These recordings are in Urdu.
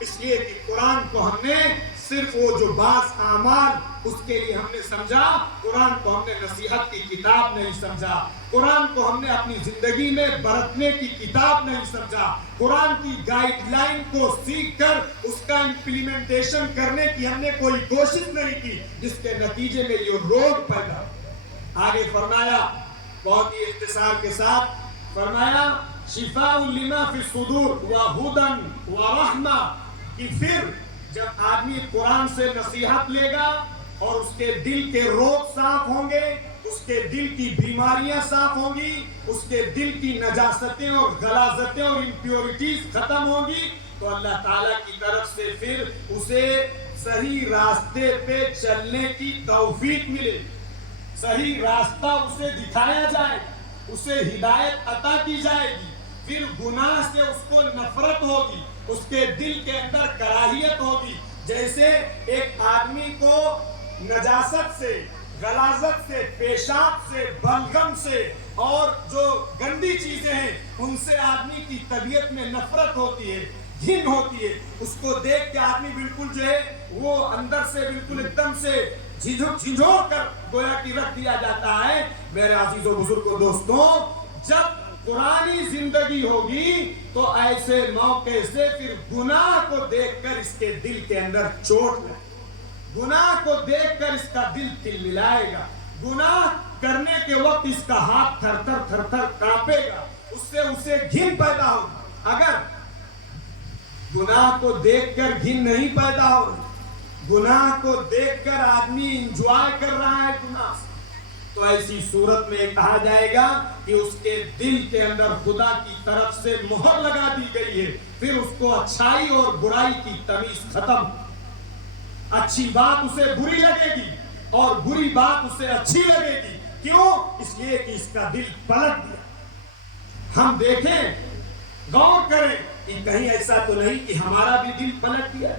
اس لیے کہ قرآن کو ہم نے صرف وہ جو بعض اعمال اس کے لیے ہم نے سمجھا، قرآن کو ہم نے نصیحت کی کتاب نہیں سمجھا، قرآن کو ہم نے اپنی زندگی میں برتنے کی کتاب نہیں سمجھا، قرآن کی گائیڈ لائن کو سیکھ کر اس کا امپلیمنٹیشن کرنے کی ہم نے کوئی کوشش نہیں کی، جس کے نتیجے میں یہ روگ پیدا۔ آگے فرمایا بہت ہی اختصار کے ساتھ فرمایا شفاء لما فی الصدور وہدی ورحمہ، کہ پھر جب آدمی قرآن سے نصیحت لے گا اور اس کے دل کے روگ صاف ہوں گے، اس کے دل کی بیماریاں صاف ہوں گی، اس کے دل کی نجاستیں اور غلاظتیں اور امپیورٹیز ختم ہوں گی، تو اللہ تعالیٰ کی طرف سے پھر اسے صحیح راستے پہ چلنے کی توفیق ملے، صحیح راستہ اسے دکھایا جائے، اسے ہدایت عطا کی جائے گی، پھر گناہ سے اس کو نفرت ہوگی، اس کے دل کے اندر کراہیت ہوگی۔ جیسے ایک آدمی کو نجاست سے، غلاظت سے، پیشاب سے، بلغم سے اور جو گندی چیزیں ہیں ان سے آدمی کی طبیعت میں نفرت ہوتی ہے، گھن ہوتی ہے، اس کو دیکھ کے آدمی بالکل جو ہے وہ اندر سے بالکل ایک دم سے جھنجھوڑ کر گویا کہ رکھ دیا جاتا ہے۔ میرے عزیز و بزرگوں دوستوں، جب قرآنی زندگی ہوگی تو ایسے موقع سے پھر گناہ کو دیکھ کر اس کے دل کے اندر چوٹ لگے، گناہ کو دیکھ کر اس کا دل تلملائے گا، گناہ کرنے کے وقت اس کا ہاتھ تھر تھر کانپے گا، اس سے اسے گھن پیدا ہوگی۔ اگر گناہ کو دیکھ کر گھن نہیں پیدا ہو، گناہ کو دیکھ کر آدمی انجوائے کر رہا ہے گناہ سے، تو ایسی صورت میں کہا جائے گا کہ اس کے دل کے اندر خدا کی طرف سے مہر لگا دی گئی ہے، پھر اس کو اچھائی اور برائی کی تمیز ختم، اچھی بات اسے بری لگے گی اور بری بات اسے اچھی لگے گی۔ کیوں؟ اس لیے کہ اس کا دل پلٹ گیا۔ ہم دیکھیں، غور کریں کہ کہیں ایسا تو نہیں کہ ہمارا بھی دل پلٹ گیا۔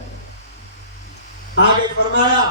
آگے فرمایا